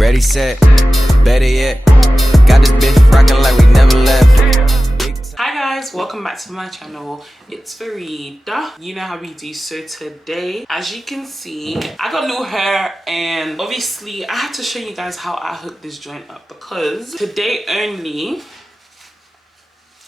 Ready, set, better yet. Got this bitch rocking like we never left. Hi guys, welcome back to my channel. It's Farida. You know how we do. So today, as you can see, I got new hair, and obviously I had to show you guys how I hooked this joint up, because Todayonly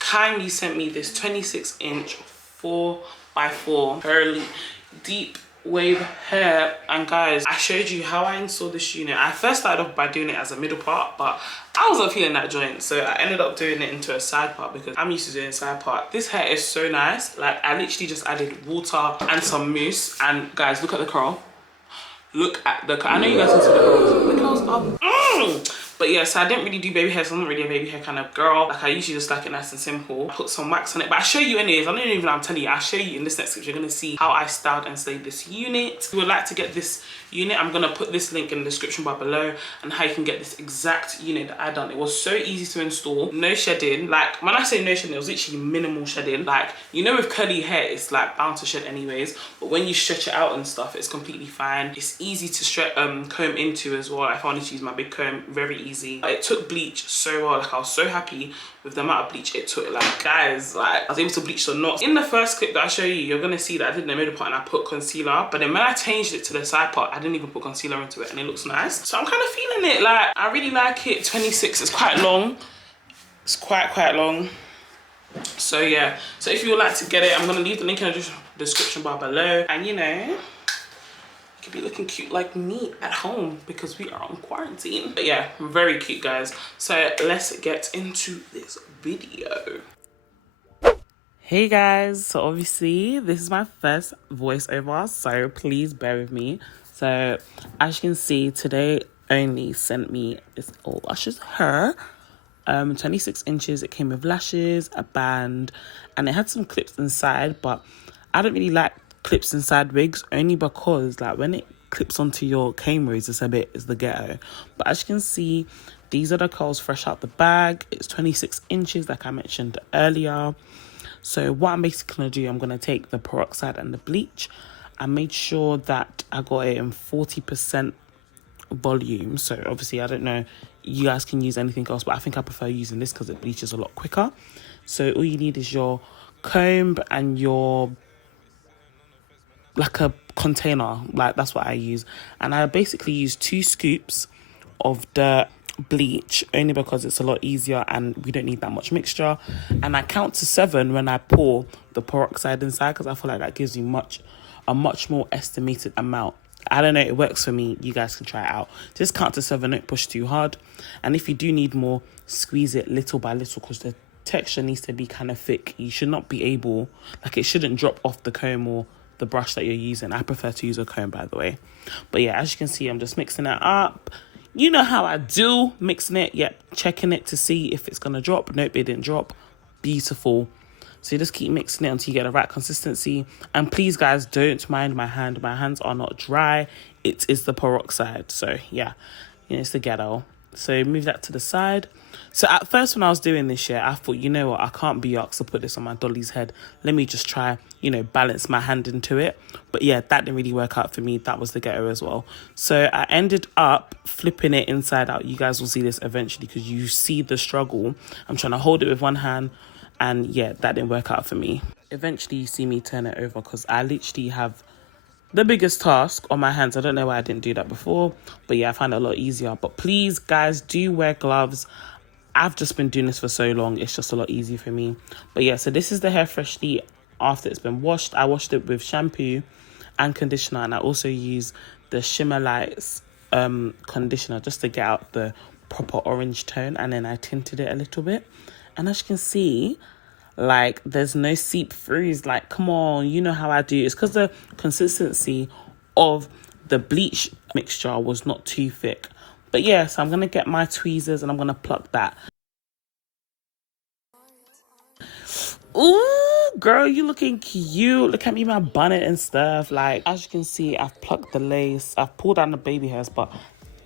kindly sent me this 26-inch 4x4 curly deep wave hair. And guys, I showed you how I installed this unit. I first started off by doing it as a middle part, but I wasn't feeling that joint, so I ended up doing it into a side part because I'm used to doing side part. This hair is so nice. Like, I literally just added water and some mousse, and guys, look at the curl. Look at the curl. I know you guys can see the curls. The curls are But yeah, so I didn't really do baby hair, so I'm not really a baby hair kind of girl. Like, I usually just like it nice and simple. I put some wax on it, but I'll show you anyways. I don't even know I'm telling you. I'll show you in this next clip. You're gonna see how I styled and slayed this unit. If you would like to get this unit, I'm gonna put this link in the description bar below, and how you can get this exact unit that I done. It was so easy to install, no shedding. Like, when I say no shedding, it was literally minimal shedding. Like, you know, with curly hair, it's like bound to shed anyways, but when you stretch it out and stuff, it's completely fine. It's easy to stretch comb into as well. If I wanted to use my big comb, very easy. It took bleach so well. Like, I was so happy with the amount of bleach it took. Like, guys, like, I was able to bleach the knots. In the first clip that I show you, you're gonna see that I did the middle part and I put concealer, but then when I changed it to the side part, I didn't even put concealer into it, and it looks nice. So I'm kind of feeling it. Like, I really like it. 26, it's quite long. It's quite long. So yeah, so if you would like to get it, I'm gonna leave the link in the description bar below, and you know, be looking cute like me at home because we are on quarantine. But yeah, very cute, guys. So let's get into this video. Hey guys, so obviously this is my first voiceover, so please bear with me. So as you can see, Todayonly sent me this old lashes hair, 26 inches. It came with lashes, a band, and it had some clips inside, but I don't really like clips inside wigs, only because like when it clips onto your cameras, it's the ghetto. But as you can see, these are the curls fresh out the bag. It's 26 inches like I mentioned earlier. So what I'm basically gonna do, I'm gonna take the peroxide and the bleach. I made sure that I got it in 40% volume. So obviously I don't know, you guys can use anything else, but I think I prefer using this because it bleaches a lot quicker. So all you need is your comb and your like a container, like that's what I use. And I basically use 2 scoops of the bleach, only because it's a lot easier and we don't need that much mixture. And I count to 7 when I pour the peroxide inside, because I feel like that gives you a much more estimated amount. I don't know, it works for me. You guys can try it out. Just count to 7, don't push too hard. And if you do need more, squeeze it little by little, because the texture needs to be kind of thick. You should not be able, like, it shouldn't drop off the comb or the brush that you're using. I prefer to use a comb, by the way. But yeah, as you can see, I'm just mixing it up. You know how I do, mixing it, yep, checking it to see if it's gonna drop. Nope, it didn't drop. Beautiful. So you just keep mixing it until you get the right consistency. And please, guys, don't mind my hand. My hands are not dry. It is the peroxide. So yeah, you know, it's the ghetto. So move that to the side. So at first when I was doing this shit, I thought, you know what, I can't be asked to put this on my dolly's head. Let me just try, you know, balance my hand into it. But yeah, that didn't really work out for me. That was the ghetto as well. So I ended up flipping it inside out. You guys will see this eventually because you see the struggle. I'm trying to hold it with one hand, and yeah, that didn't work out for me. Eventually you see me turn it over because I literally have the biggest task on my hands. I don't know why I didn't do that before, but yeah, I find it a lot easier. But please, guys, do wear gloves. I've just been doing this for so long, it's just a lot easier for me. But yeah, so this is the hair freshly after it's been washed. I washed it with shampoo and conditioner, and I also use the Shimmer Lights conditioner just to get out the proper orange tone, and then I tinted it a little bit. And as you can see, like, there's no seep throughs. Like, come on, you know how I do. It's because the consistency of the bleach mixture was not too thick. But yeah, so I'm going to get my tweezers and I'm going to pluck that. Ooh, girl, you looking cute. Look at me, my bonnet and stuff. Like, as you can see, I've plucked the lace. I've pulled down the baby hairs, but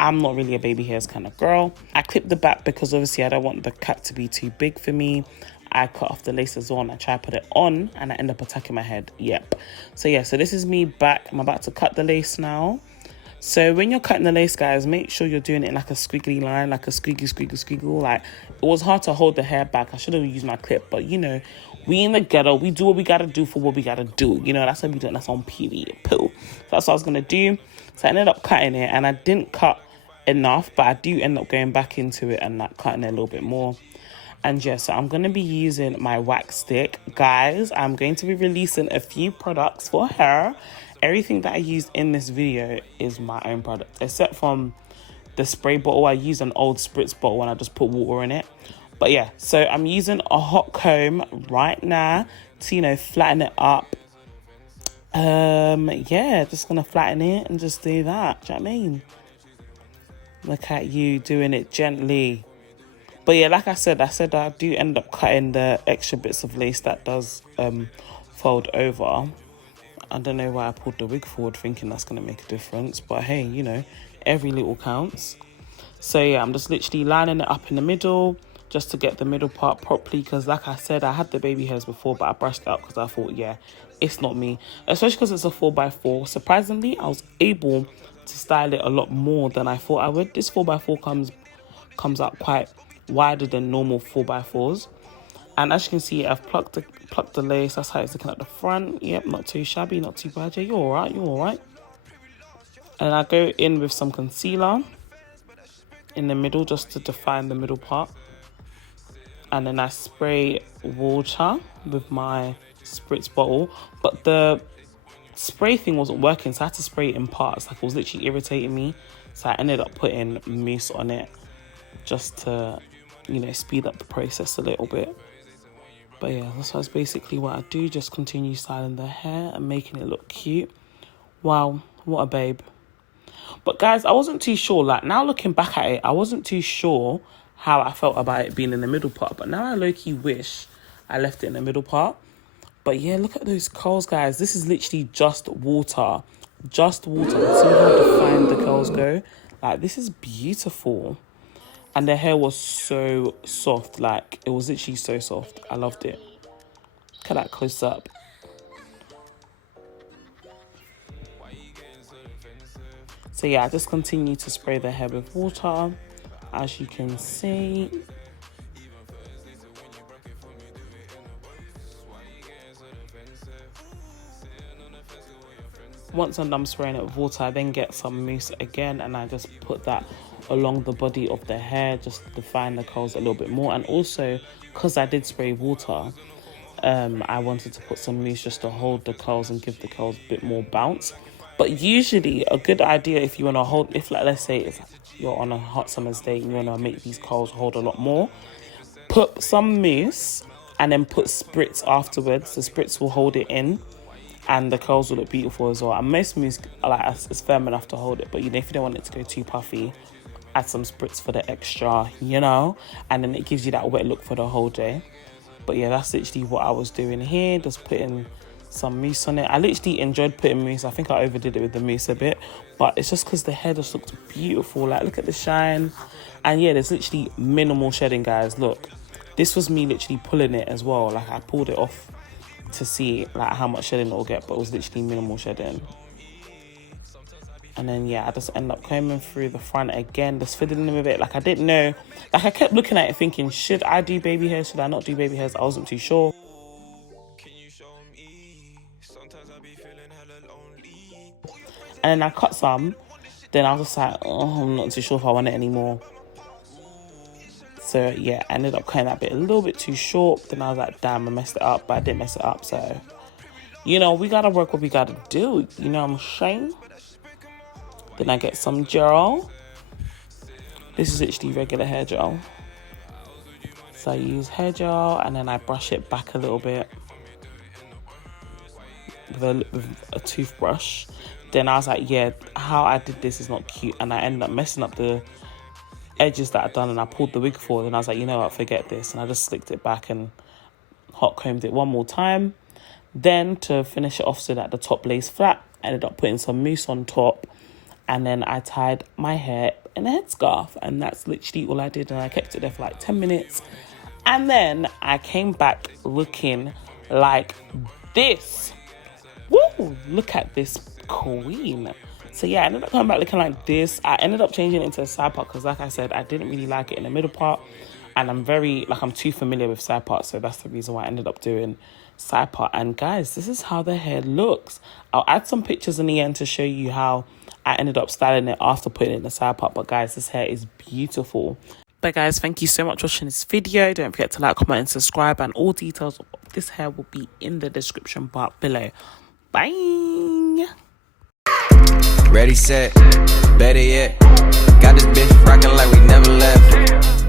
I'm not really a baby hairs kind of girl. I clipped the back because obviously I don't want the cap to be too big for me. I cut off the lace as well, and I try to put it on, and I end up attacking my head. Yep. So yeah, so this is me back. I'm about to cut the lace now. So when you're cutting the lace, guys, make sure you're doing it in like a squiggly line, like a squiggle. Like, it was hard to hold the hair back. I should have used my clip, but you know, we in the ghetto, we do what we gotta do for what we gotta do. You know, that's what we do. That's on period. Pill. That's what I was gonna do. So I ended up cutting it, and I didn't cut enough, but I do end up going back into it and like cutting it a little bit more. And yeah, so I'm going to be using my wax stick. Guys, I'm going to be releasing a few products for her. Everything that I used in this video is my own product, except from the spray bottle. I used an old spritz bottle and I just put water in it. But yeah, so I'm using a hot comb right now to, you know, flatten it up. Yeah, just going to flatten it and just do that. Do you know what I mean? Look at you doing it gently. But yeah, like I said I do end up cutting the extra bits of lace that does fold over. I don't know why I pulled the wig forward thinking that's going to make a difference. But hey, you know, every little counts. So yeah, I'm just literally lining it up in the middle just to get the middle part properly. Because like I said, I had the baby hairs before, but I brushed it up because I thought, yeah, it's not me. Especially because it's a 4x4. Surprisingly, I was able to style it a lot more than I thought I would. This 4x4 comes out quite wider than normal 4x4s, and as you can see, I've plucked the lace. That's how it's looking at the front. Yep, not too shabby, not too bad. Yeah, you're all right. And I go in with some concealer in the middle just to define the middle part, and then I spray water with my spritz bottle, but the spray thing wasn't working, so I had to spray it in parts. Like, it was literally irritating me, so I ended up putting mousse on it just to, you know, speed up the process a little bit. But yeah, that's basically what I do. Just continue styling the hair and making it look cute. Wow, what a babe. But guys, I wasn't too sure, like, now looking back at it, I wasn't too sure how I felt about it being in the middle part, but now I low-key wish I left it in the middle part. But yeah, look at those curls, guys. This is literally just water. Just water. See how defined the curls go? Like, this is beautiful. And the hair was so soft. Like, it was literally so soft. I loved it. Look at that close up. So yeah, I just continue to spray the hair with water, as you can see. Once I'm done spraying it with water, I then get some mousse again, and I just put that along the body of the hair just to define the curls a little bit more. And also, because I did spray water, I wanted to put some mousse just to hold the curls and give the curls a bit more bounce. But usually a good idea, if you want to hold, if like, let's say it's, you're on a hot summer's day and you want to make these curls hold a lot more, put some mousse and then put spritz afterwards. The spritz will hold it in and the curls will look beautiful as well. And most mousse, like, it's firm enough to hold it, but you know, if you don't want it to go too puffy, add some spritz for the extra, you know, and then it gives you that wet look for the whole day. But yeah, that's literally what I was doing here, just putting some mousse on it. I literally enjoyed putting mousse. I think I overdid it with the mousse a bit, but it's just because the hair just looked beautiful. Like, look at the shine. And yeah, there's literally minimal shedding, guys. Look, this was me literally pulling it as well. Like, I pulled it off to see like how much shedding it'll get, but it was literally minimal shedding. And then yeah, I just end up combing through the front again, just fiddling with it. Like, I didn't know, like, I kept looking at it thinking, should I do baby hairs, should I not do baby hairs? I wasn't too sure. And then I cut some, then I was just like, oh, I'm not too sure if I want it anymore. So yeah, I ended up cutting that bit a little bit too short. Then I was like, damn, I messed it up, but I didn't mess it up. So, you know, we gotta work what we gotta do, you know what I'm saying? Then I get some gel. This is literally regular hair gel. So I use hair gel and then I brush it back a little bit with a toothbrush. Then I was like, yeah, how I did this is not cute. And I ended up messing up the edges that I'd done, and I pulled the wig forward, and I was like, you know what, forget this. And I just slicked it back and hot combed it one more time. Then to finish it off so that the top lays flat, I ended up putting some mousse on top, and then I tied my hair in a headscarf, and that's literally all I did. And I kept it there for like 10 minutes, and then I came back looking like this. Woo! Look at this queen. So yeah, I ended up coming back looking like this. I ended up changing it into a side part because, like I said, I didn't really like it in the middle part, and I'm too familiar with side part, so that's the reason why I ended up doing side part. And guys, this is how the hair looks. I'll add some pictures in the end to show you how I ended up styling it after putting it in the side part. But guys, this hair is beautiful. But guys, thank you so much for watching this video. Don't forget to like, comment and subscribe, and all details of this hair will be in the description bar below. Bye. Ready, set, better yet. Got this bitch rocking like we never left.